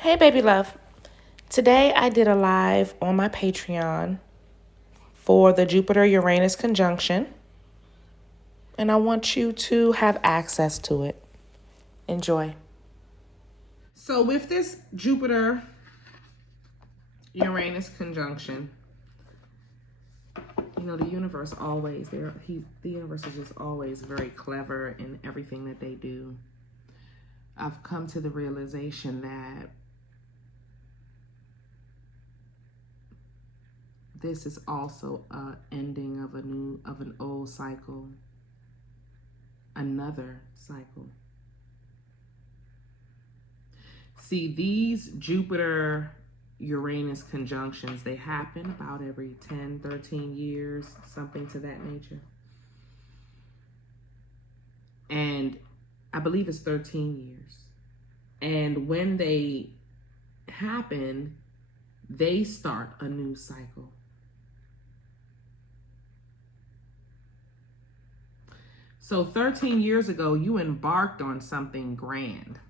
Hey, baby love. Today I did a live on my Patreon for the Jupiter-Uranus conjunction, and I want you to have access to it. Enjoy. So with this Jupiter-Uranus conjunction, the universe the universe is just always very clever in everything that they do. I've come to the realization that this is also an ending of an old cycle, another cycle. See, these Jupiter-Uranus conjunctions, they happen about every 10, 13 years, something to that nature. And I believe it's 13 years. And when they happen, they start a new cycle. So 13 years ago, you embarked on something grand.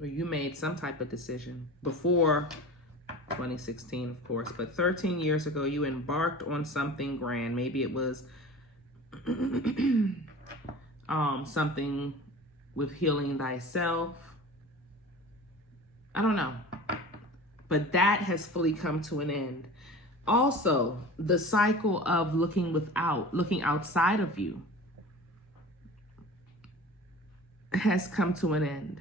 Or you made some type of decision before 2016, of course. But 13 years ago, you embarked on something grand. Maybe it was something with healing thyself. I don't know. But that has fully come to an end. Also, the cycle of looking outside of you has come to an end.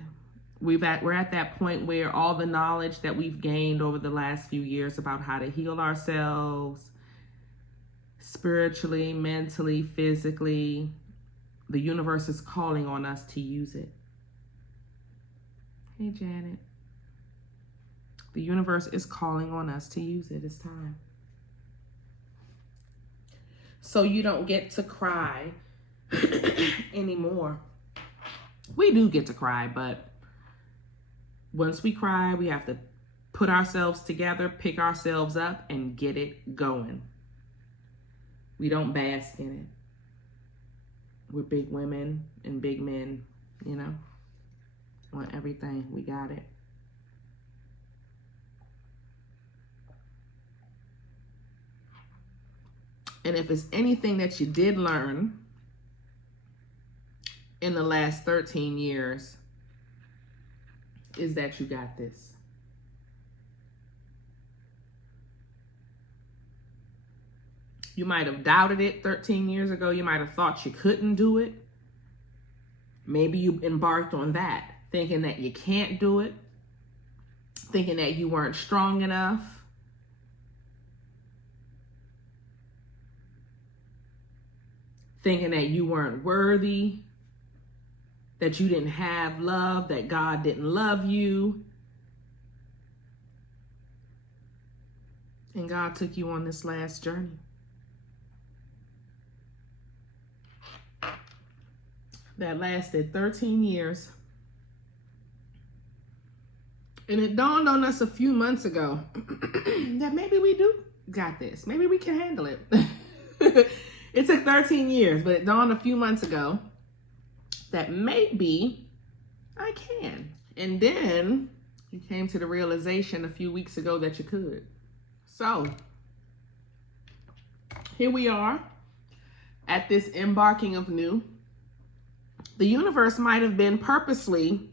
We're at that point where all the knowledge that we've gained over the last few years about how to heal ourselves spiritually, mentally, physically, the universe is calling on us to use it. Hey, Janet. The universe is calling on us to use it. It's time. So you don't get to cry anymore. We do get to cry, but once we cry, we have to put ourselves together, pick ourselves up, and get it going. We don't bask in it. We're big women and big men, want everything. We got it. And if it's anything that you did learn in the last 13 years, is that you got this. You might have doubted it 13 years ago. You might have thought you couldn't do it. Maybe you embarked on that, thinking that you can't do it, thinking that you weren't strong enough. Thinking that you weren't worthy, that you didn't have love, that God didn't love you. And God took you on this last journey. That lasted 13 years. And it dawned on us a few months ago that maybe we do got this. Maybe we can handle it. It took 13 years, but it dawned a few months ago that maybe I can. And then you came to the realization a few weeks ago that you could. So here we are at this embarking of new. The universe might have been purposely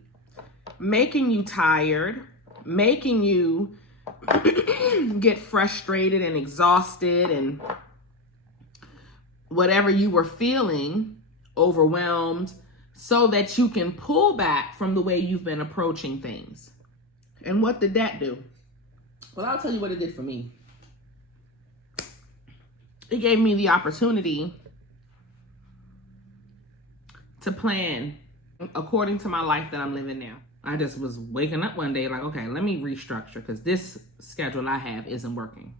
making you tired, making you get frustrated and exhausted and whatever you were feeling, overwhelmed, so that you can pull back from the way you've been approaching things. And what did that do? Well, I'll tell you what it did for me. It gave me the opportunity to plan according to my life that I'm living now. I just was waking up one day like, okay, let me restructure because this schedule I have isn't working.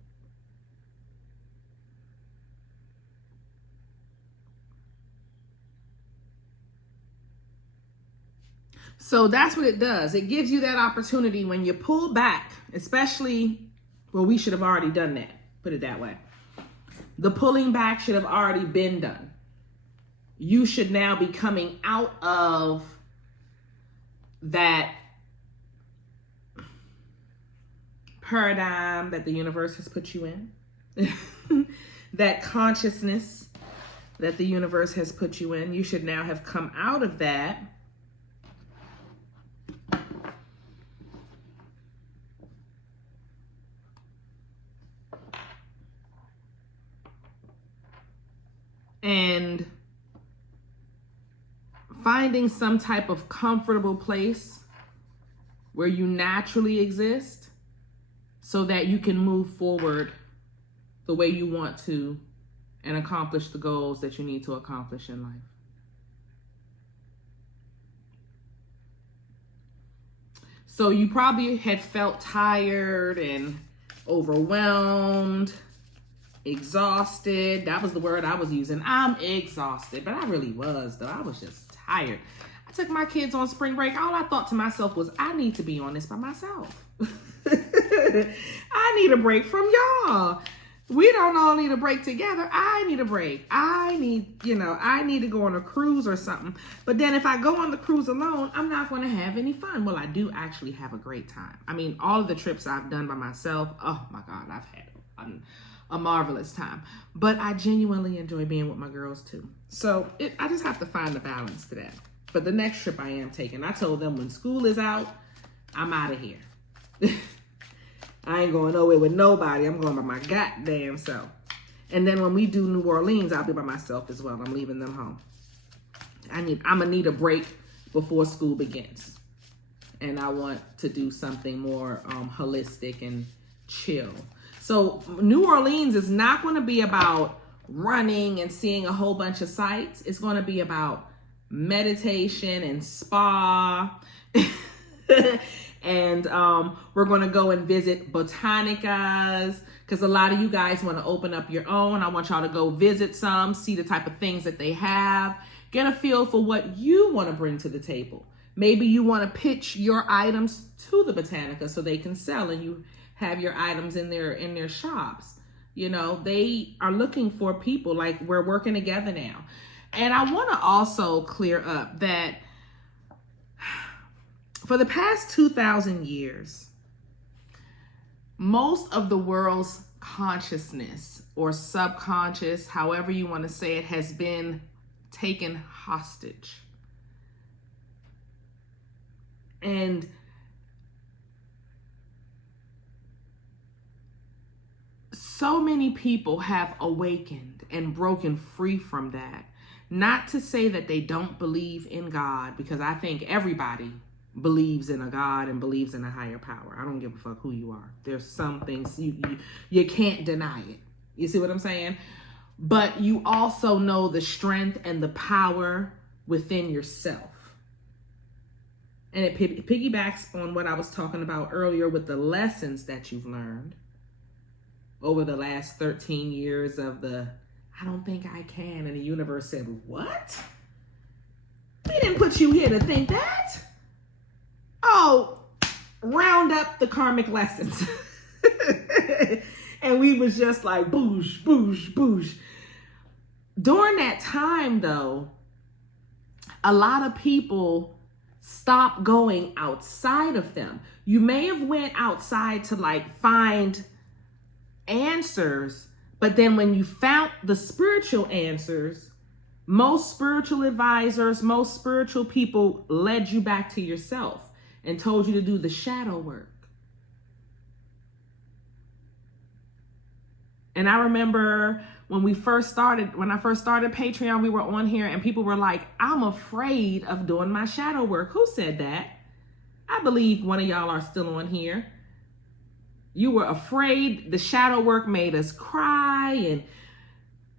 So that's what it does. It gives you that opportunity when you pull back, especially, well, we should have already done that. Put it that way. The pulling back should have already been done. You should now be coming out of that paradigm that the universe has put you in, that consciousness that the universe has put you in. You should now have come out of that. And finding some type of comfortable place where you naturally exist so that you can move forward the way you want to and accomplish the goals that you need to accomplish in life. So you probably had felt tired and overwhelmed, exhausted. That was the word I was using. I'm exhausted, but I really was, though. I was just tired. I took my kids on spring break. All I thought to myself was, I need to be on this by myself. I need a break from y'all. We don't all need a break together. I need a break. I need to go on a cruise or something. But then if I go on the cruise alone, I'm not going to have any fun. Well, I do actually have a great time. I mean, all of the trips I've done by myself, oh my God, I've had a marvelous time. But I genuinely enjoy being with my girls too. So I just have to find the balance to that. But the next trip I am taking, I told them when school is out, I'm out of here. I ain't going nowhere with nobody. I'm going by my goddamn self. And then when we do New Orleans, I'll be by myself as well. I'm leaving them home. I'm gonna need a break before school begins. And I want to do something more holistic and chill. So New Orleans is not going to be about running and seeing a whole bunch of sights. It's going to be about meditation and spa. And we're going to go and visit Botanicas because a lot of you guys want to open up your own. I want y'all to go visit some, see the type of things that they have, get a feel for what you want to bring to the table. Maybe you want to pitch your items to the Botanica so they can sell and you have your items in their shops. You know, they are looking for people. Like, we're working together now. And I want to also clear up that for the past 2,000 years, most of the world's consciousness or subconscious, however you want to say it, has been taken hostage. And so many people have awakened and broken free from that. Not to say that they don't believe in God, because I think everybody believes in a God and believes in a higher power. I don't give a fuck who you are. There's some things you can't deny it. You see what I'm saying? But you also know the strength and the power within yourself. And it piggybacks on what I was talking about earlier with the lessons that you've learned over the last 13 years of the, I don't think I can. And the universe said, what? We didn't put you here to think that. Oh, round up the karmic lessons. And we was just like, boosh, boosh, boosh. During that time, though, a lot of people stopped going outside of them. You may have went outside to like find answers, but then when you found the spiritual answers, most spiritual advisors, most spiritual people led you back to yourself and told you to do the shadow work. And I remember when I first started Patreon, we were on here and people were like, I'm afraid of doing my shadow work. Who said that? I believe one of y'all are still on here. You were afraid. The shadow work made us cry,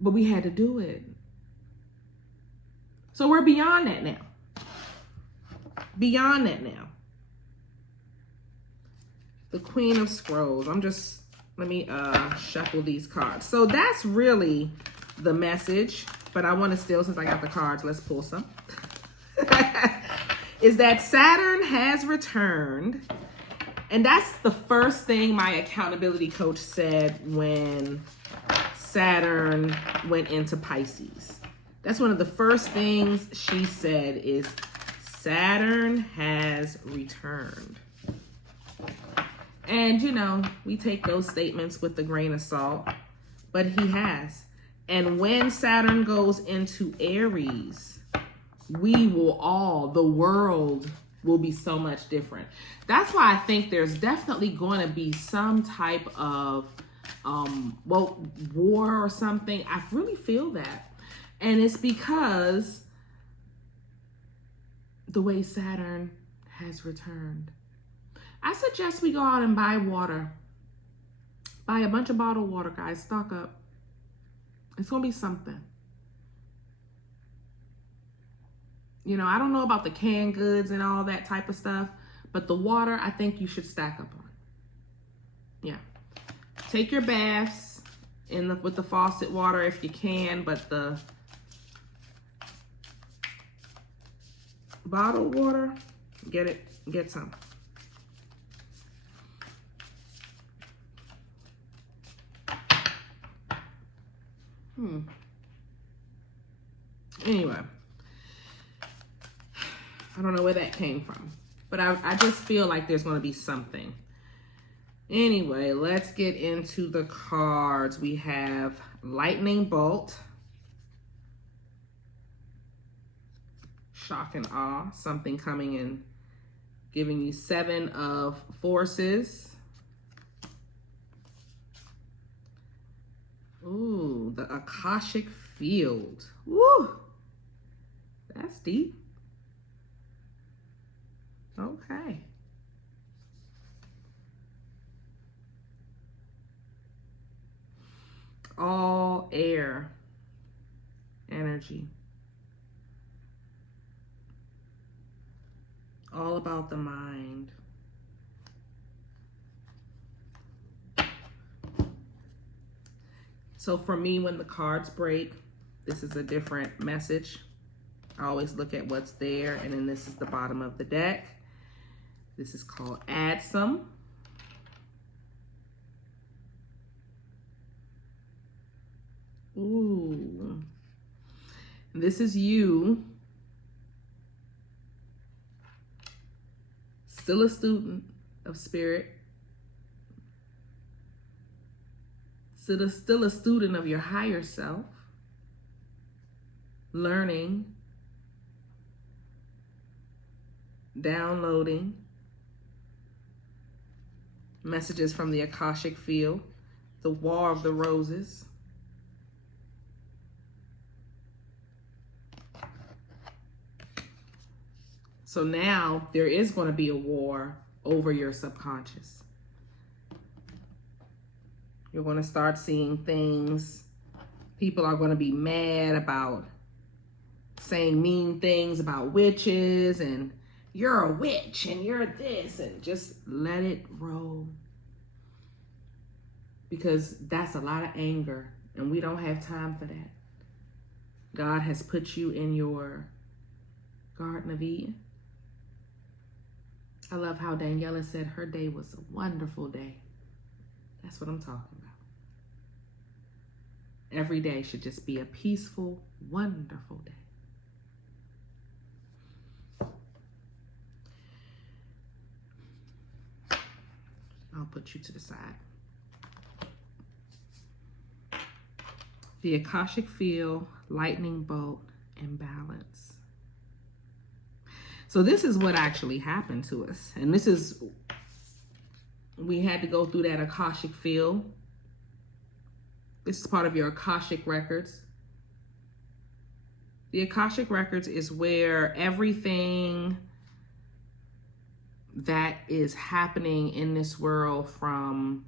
but we had to do it. So we're beyond that now. Beyond that now. The Queen of Scrolls. Let me shuffle these cards. So that's really the message, but I want to still, since I got the cards, let's pull some. Is that Saturn has returned. And that's the first thing my accountability coach said when Saturn went into Pisces. That's one of the first things she said is Saturn has returned. And, you know, we take those statements with a grain of salt, but he has. And when Saturn goes into Aries, the world will be so much different. That's why I think there's definitely going to be some type of, war or something. I really feel that. And it's because the way Saturn has returned. I suggest we go out and buy water. Buy a bunch of bottled water, guys. Stock up. It's going to be something. You know, I don't know about the canned goods and all that type of stuff, but the water, I think you should stack up on. Yeah. Take your baths with the faucet water if you can, but the bottled water, get some. Anyway, I don't know where that came from, but I just feel like there's going to be something. Anyway, let's get into the cards. We have Lightning Bolt, Shock and Awe, something coming and giving you 7 of Forces. Ooh, the Akashic Field. Woo! That's deep. Okay. All air energy. All about the mind. So for me, when the cards break, this is a different message. I always look at what's there, and then this is the bottom of the deck. This is called Add Some. Ooh. This is you. Still a student of spirit. Still a student of your higher self. Learning. Downloading. Messages from the Akashic Field. The War of the Roses. So now there is going to be a war over your subconscious. You're going to start seeing things. People are going to be mad about saying mean things about witches and you're a witch and you're this, and just let it roll. Because that's a lot of anger and we don't have time for that. God has put you in your Garden of Eden. I love how Daniela said her day was a wonderful day. That's what I'm talking about. Every day should just be a peaceful, wonderful day. I'll put you to the side. The Akashic Field, Lightning Bolt, and Balance. So this is what actually happened to us. And this is, we had to go through that Akashic Field. This is part of your Akashic Records. The Akashic Records is where everything that is happening in this world, from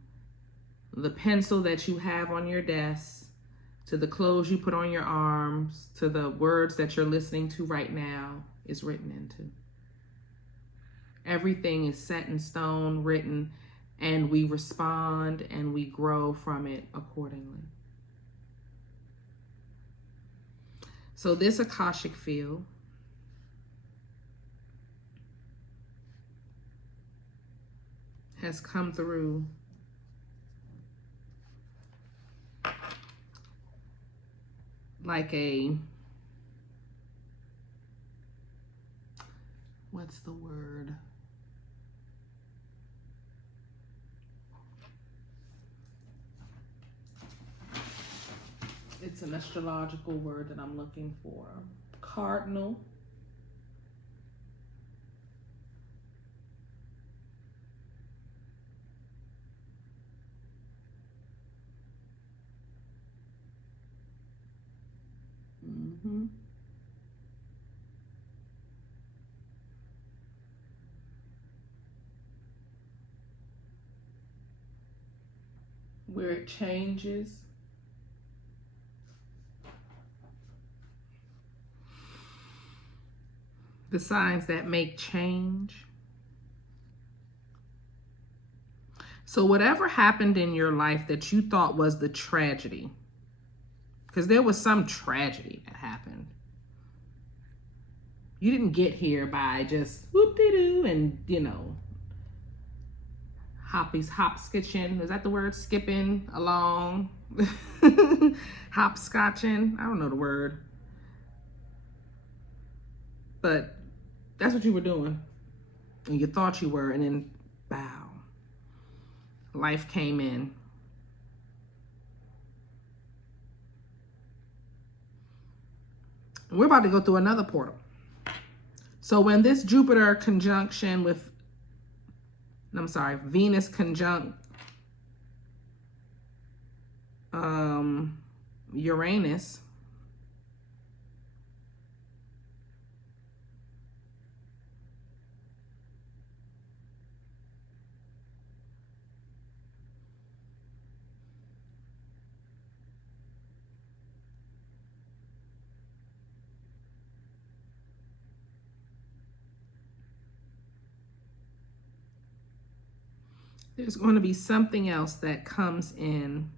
the pencil that you have on your desk, to the clothes you put on your arms, to the words that you're listening to right now, is written into. Everything is set in stone, written, and we respond and we grow from it accordingly. So this Akashic Field has come through like a, what's the word? an astrological word that I'm looking for. Cardinal. Where it changes. The signs that make change. So whatever happened in your life that you thought was the tragedy, because there was some tragedy that happened. You didn't get here by just whoop-de-doo and, you know, hopscotching. Is that the word? Skipping along. Hopscotching. I don't know the word. But that's what you were doing. And you thought you were, and then, bow. Life came in. We're about to go through another portal. So when this Jupiter conjunction with, Venus conjunct Uranus, there's going to be something else that comes in.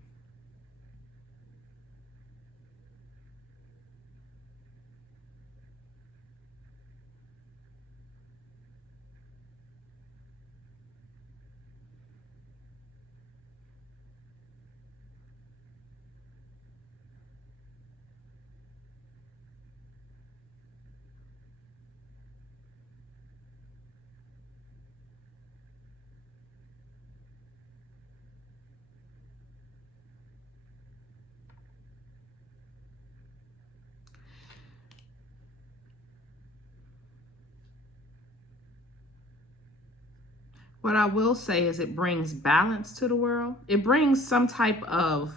What I will say is it brings balance to the world. It brings some type of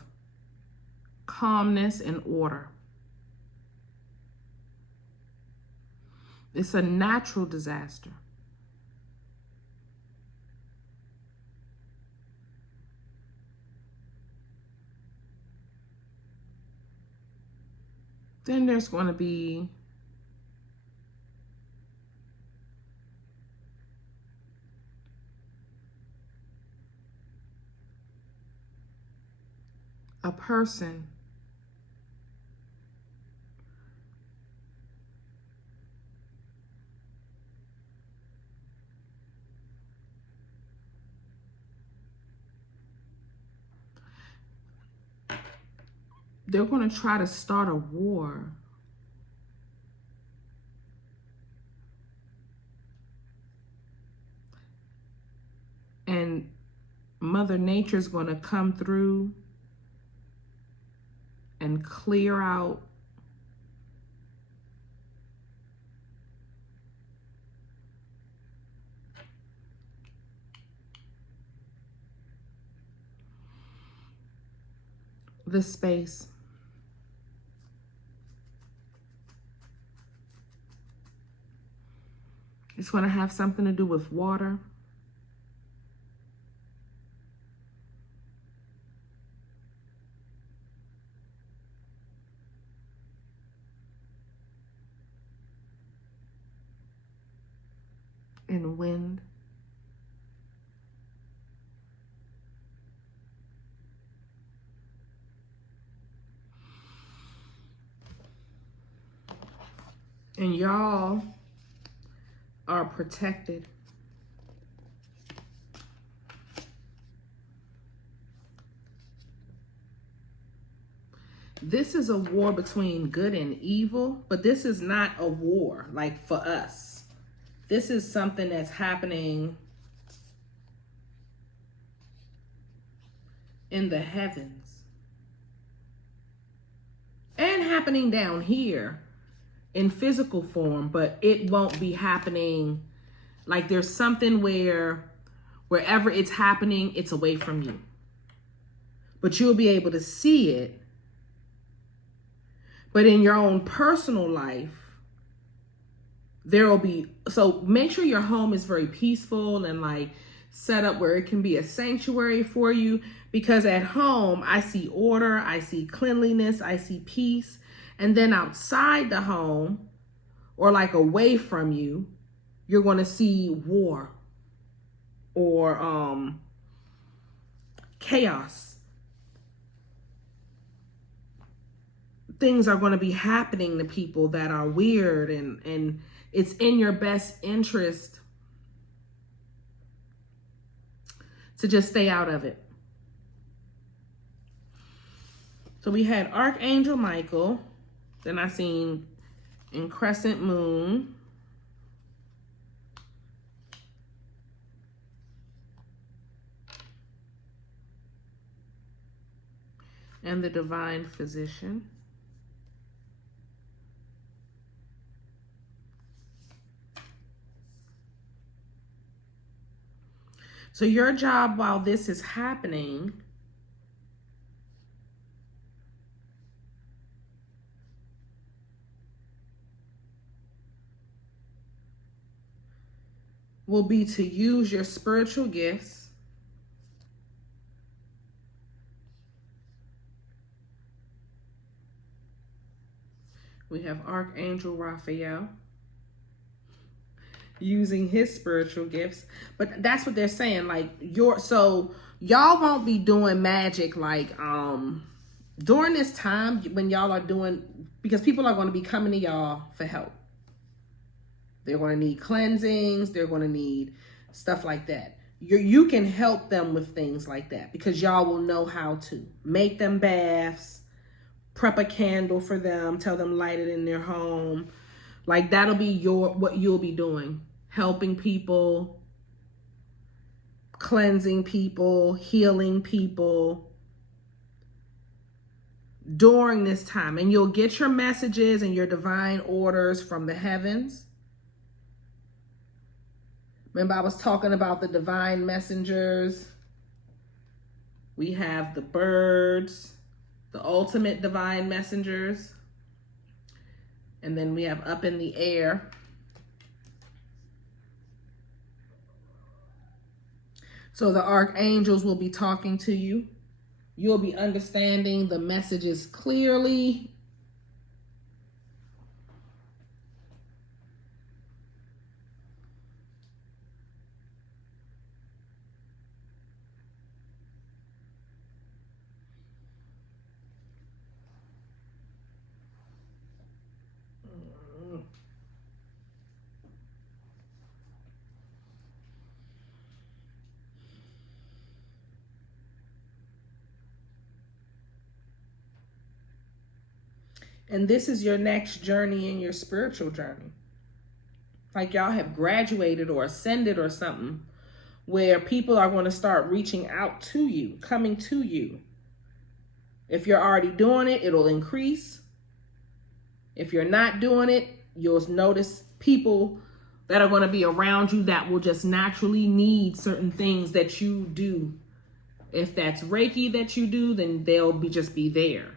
calmness and order. It's a natural disaster. Then there's going to be a person they're going to try to start a war. And Mother Nature's going to come through and clear out the space. It's going to have something to do with water. And wind. And y'all are protected. This is a war between good and evil, but this is not a war like for us. This is something that's happening in the heavens. and happening down here in physical form, but it won't be happening. Like there's something where wherever it's happening, it's away from you. But you'll be able to see it. But in your own personal life, there will be, so make sure your home is very peaceful and like set up where it can be a sanctuary for you, because at home, I see order, I see cleanliness, I see peace. And then outside the home or like away from you, you're going to see war or chaos. Things are going to be happening to people that are weird, and it's in your best interest to just stay out of it. So we had Archangel Michael, then I seen in Crescent Moon, and the Divine Physician. So your job while this is happening will be to use your spiritual gifts we have Archangel Raphael using his spiritual gifts, but that's what they're saying. Like so y'all won't be doing magic like during this time when y'all are doing, because people are going to be coming to y'all for help. They're going to need cleansings. They're going to need stuff like that. You can help them with things like that because y'all will know how to make them baths, prep a candle for them, tell them light it in their home. Like that'll be what you'll be doing. Helping people, cleansing people, healing people during this time. And you'll get your messages and your divine orders from the heavens. Remember I was talking about the divine messengers. We have the birds, the ultimate divine messengers. And then we have up in the air. So the archangels will be talking to you. You'll be understanding the messages clearly. And this is your next journey in your spiritual journey. Like y'all have graduated or ascended or something where people are going to start reaching out to you, coming to you. If you're already doing it, it'll increase. If you're not doing it, you'll notice people that are going to be around you that will just naturally need certain things that you do. If that's Reiki that you do, then they'll just be there,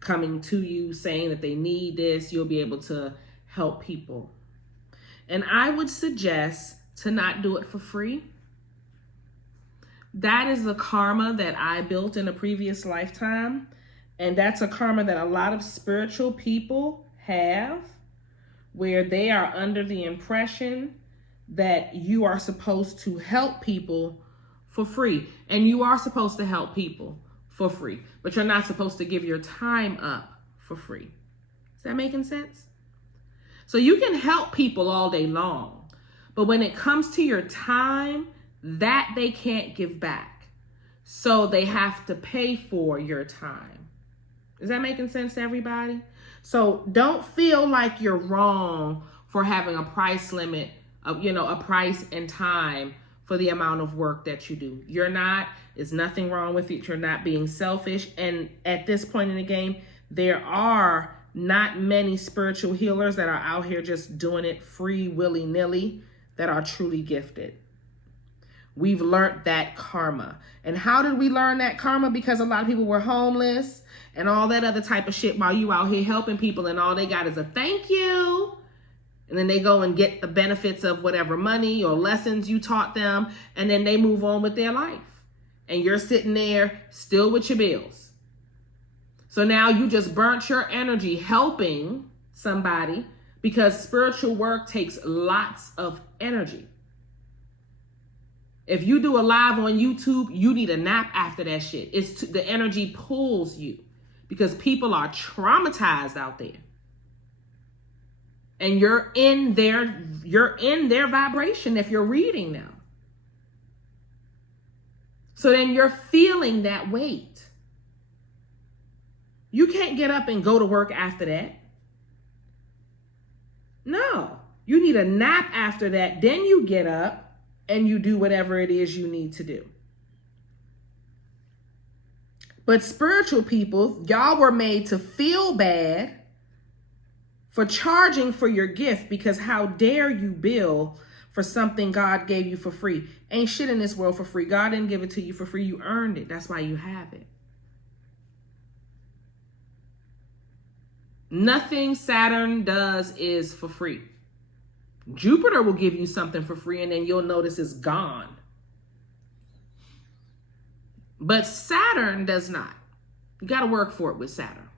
coming to you, saying that they need this. You'll be able to help people. And I would suggest to not do it for free. That is the karma that I built in a previous lifetime. And that's a karma that a lot of spiritual people have, where they are under the impression that you are supposed to help people for free. And you are supposed to help people for free, but you're not supposed to give your time up for free. Is that making sense? So you can help people all day long, but when it comes to your time, that they can't give back. So they have to pay for your time. Is that making sense to everybody? So don't feel like you're wrong for having a price limit of, a price and time for the amount of work that you do. You're not. There's nothing wrong with it. You're not being selfish. And at this point in the game, There are not many spiritual healers that are out here just doing it free, willy-nilly, that are truly gifted. We've learned that karma. And how did we learn that karma? Because a lot of people were homeless and all that other type of shit while you out here helping people, and all they got is a thank you. And then they go and get the benefits of whatever money or lessons you taught them, and then they move on with their life. And you're sitting there still with your bills. So now you just burnt your energy helping somebody, because spiritual work takes lots of energy. If you do a live on YouTube, you need a nap after that shit. The energy pulls you, because people are traumatized out there. And you're in their vibration if you're reading them. So then you're feeling that weight. You can't get up and go to work after that. No, you need a nap after that. Then you get up and you do whatever it is you need to do. But spiritual people, y'all were made to feel bad for charging for your gift, because how dare you bill for something God gave you for free? Ain't shit in this world for free. God didn't give it to you for free. You earned it. That's why you have it. Nothing Saturn does is for free. Jupiter will give you something for free and then you'll notice it's gone. But Saturn does not. You got to work for it with Saturn.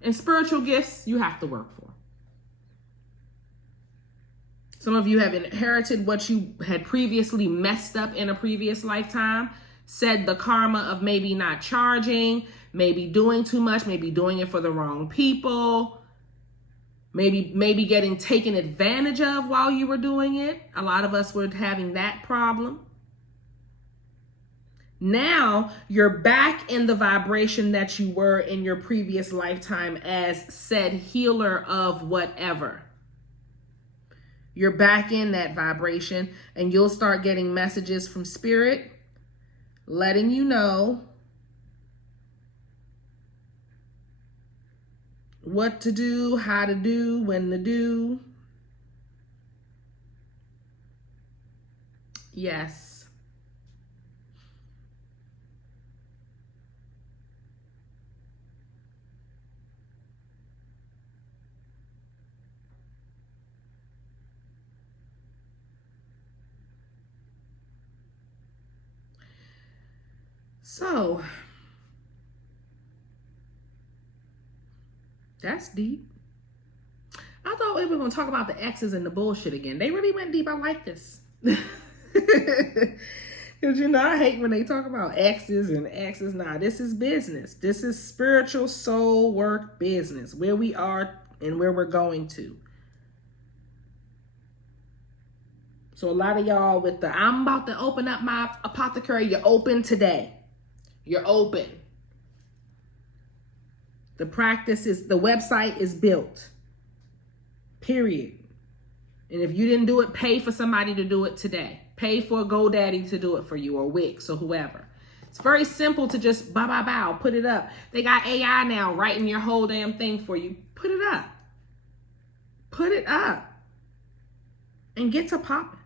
And spiritual gifts, you have to work for. Some of you have inherited what you had previously messed up in a previous lifetime. Said the karma of maybe not charging, maybe doing too much, maybe doing it for the wrong people, maybe getting taken advantage of while you were doing it. A lot of us were having that problem. Now you're back in the vibration that you were in your previous lifetime as said healer of whatever. You're back in that vibration, and you'll start getting messages from spirit letting you know what to do, how to do, when to do. Yes. So, that's deep. I thought we were going to talk about the exes and the bullshit again. They really went deep. I like this. Because, you know, I hate when they talk about exes and exes. Nah, this is business. This is spiritual soul work business. Where we are and where we're going to. So a lot of y'all with the, I'm about to open up my apothecary. You're open today. You're open. The practice is, the website is built. Period. And if you didn't do it, pay for somebody to do it today. Pay for a GoDaddy to do it for you, or Wix, or whoever. It's very simple to just bow, put it up. They got AI now writing your whole damn thing for you. Put it up. Put it up. And get to popping.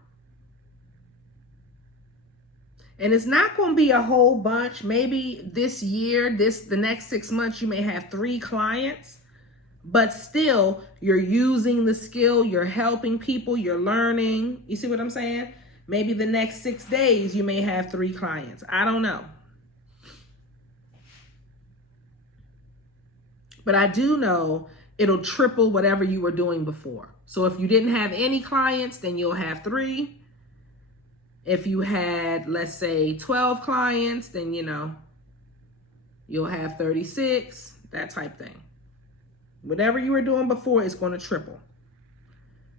And it's not going to be a whole bunch. Maybe this year, the next 6 months, you may have 3 clients. But still, you're using the skill. You're helping people. You're learning. You see what I'm saying? Maybe the next 6 days, you may have 3 clients. I don't know. But I do know it'll triple whatever you were doing before. So if you didn't have any clients, then you'll have 3. If you had, let's say, 12 clients, then, you know, you'll have 36, that type thing. Whatever you were doing before is going to triple.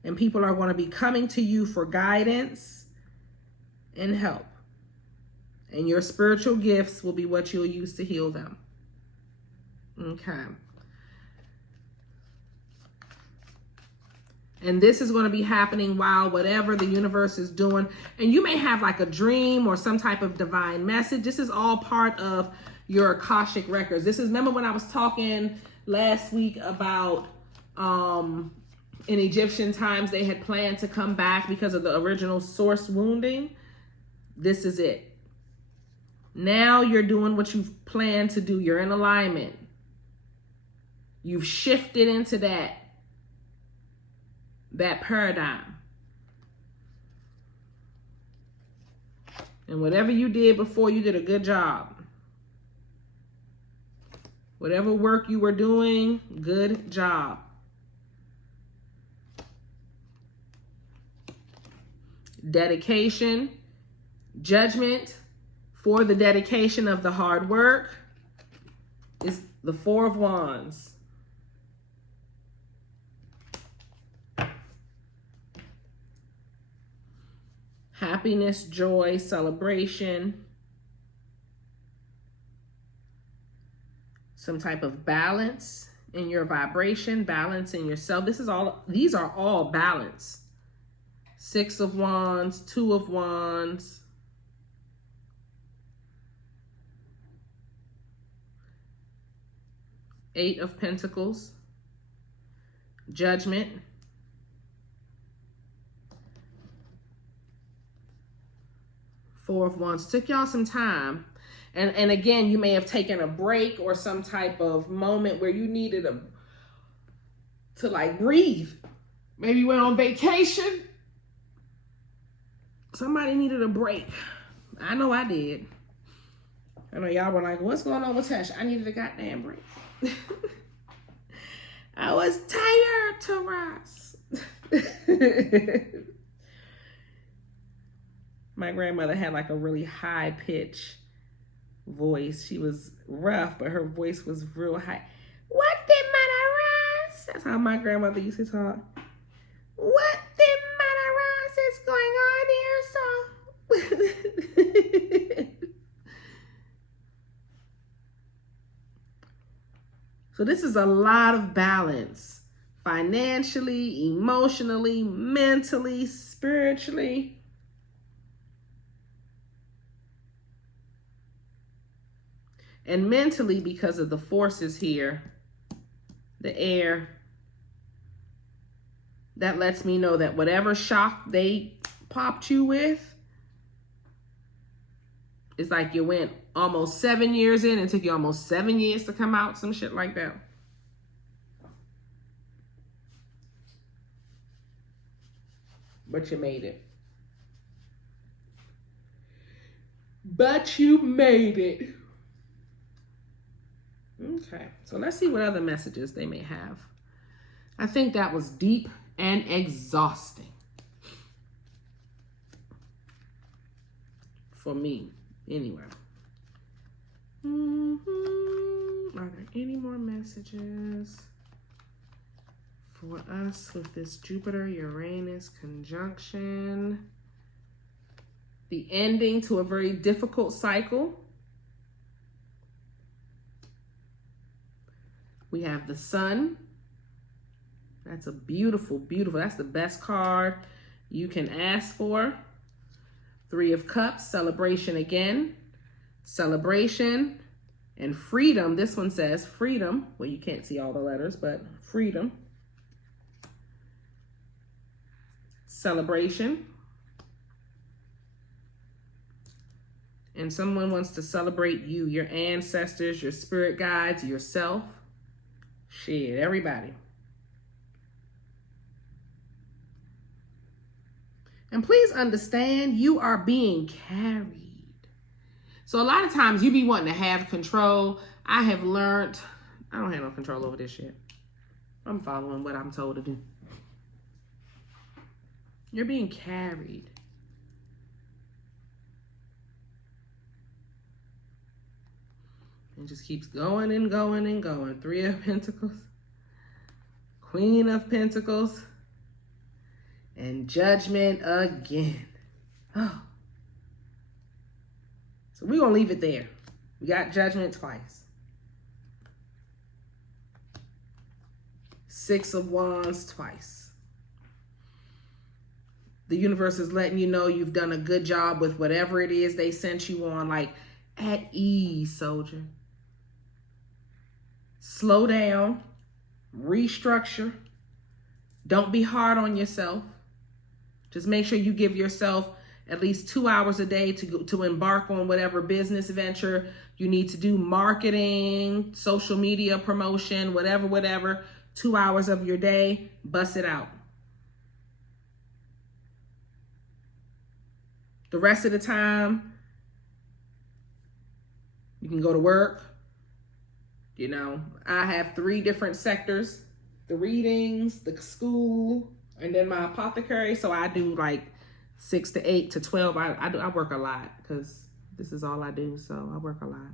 And people are going to be coming to you for guidance and help. And your spiritual gifts will be what you'll use to heal them. Okay. And this is going to be happening while whatever the universe is doing. And you may have like a dream or some type of divine message. This is all part of your Akashic records. This is, remember when I was talking last week about in Egyptian times they had planned to come back because of the original source wounding? This is it. Now you're doing what you've planned to do. You're in alignment. You've shifted into that paradigm. And whatever you did before, you did a good job. Whatever work you were doing, good job. Dedication, judgment for the dedication of the hard work is the Four of Wands. Happiness, joy, celebration, some type of balance in your vibration, balance in yourself. These are all balance. Six of Wands, Two of Wands, Eight of Pentacles, Judgment, Four of Wands. Took y'all some time. And again, you may have taken a break or some type of moment where you needed to like breathe. Maybe you went on vacation. Somebody needed a break. I know I did. I know y'all were like, what's going on with Tesh? I needed a goddamn break. I was tired, Taras. My grandmother had like a really high pitch voice. She was rough, but her voice was real high. What the matter, Ross? That's how my grandmother used to talk. What the matter, Ross, is going on here? So this is a lot of balance. Financially, emotionally, mentally, spiritually. And mentally, because of the forces here, the air, that lets me know that whatever shock they popped you with, it's like you went almost 7 years in and it took you almost 7 years to come out, some shit like that. But you made it. But you made it. Okay, so let's see what other messages they may have. I think that was deep and exhausting for me, anyway. Are there any more messages for us with this Jupiter-Uranus conjunction? The ending to a very difficult cycle. We have the Sun. That's a beautiful, beautiful, that's the best card you can ask for. Three of Cups, celebration again. Celebration and freedom. This one says freedom. Well, you can't see all the letters, but freedom. Celebration. And someone wants to celebrate you, your ancestors, your spirit guides, yourself. Shit, everybody. And please understand, you are being carried. So a lot of times you be wanting to have control. I have learned, I don't have no control over this shit. I'm following what I'm told to do. You're being carried. It just keeps going and going and going. Three of Pentacles, Queen of Pentacles, and Judgment again. Oh. So we're going to leave it there. We got Judgment twice. Six of Wands twice. The universe is letting you know you've done a good job with whatever it is they sent you on. Like, at ease, soldier. slow down, restructure. Don't be hard on yourself. Just make sure you give yourself at least 2 hours a day to embark on whatever business venture you need to do, marketing, social media promotion, whatever. 2 hours of your day, bust it out. The rest of the time, you can go to work. You know, I have 3 different sectors: the readings, the school, and then my apothecary. So I do like 6 to 8 to 12. I work a lot because this is all I do. So I work a lot.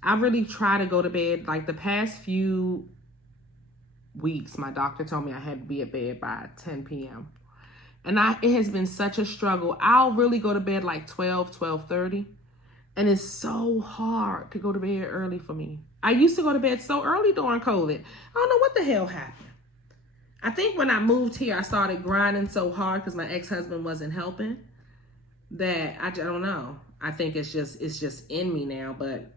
I really try to go to bed. Like the past few weeks, my doctor told me I had to be at bed by 10 p.m. And it has been such a struggle. I'll really go to bed like 12:30. And it's so hard to go to bed early for me. I used to go to bed so early during COVID. I don't know what the hell happened. I think when I moved here, I started grinding so hard because my ex-husband wasn't helping that I don't know. I think it's just in me now, but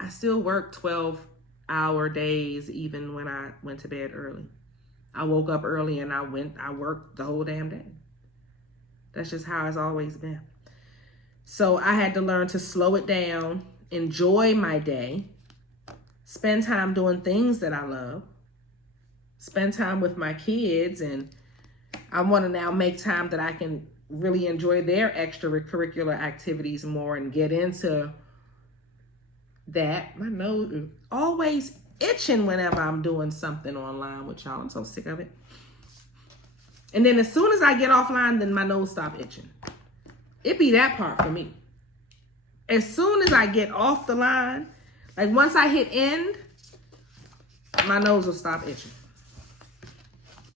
I still work 12-hour days even when I went to bed early. I woke up early and I worked the whole damn day. That's just how it's always been. So I had to learn to slow it down, enjoy my day, spend time doing things that I love, spend time with my kids, and I want to now make time that I can really enjoy their extracurricular activities more and get into that. My nose is always itching whenever I'm doing something online with y'all. I'm so sick of it. And then as soon as I get offline, then my nose stop itching. It be that part for me. As soon as I get off the line, like once I hit end, my nose will stop itching.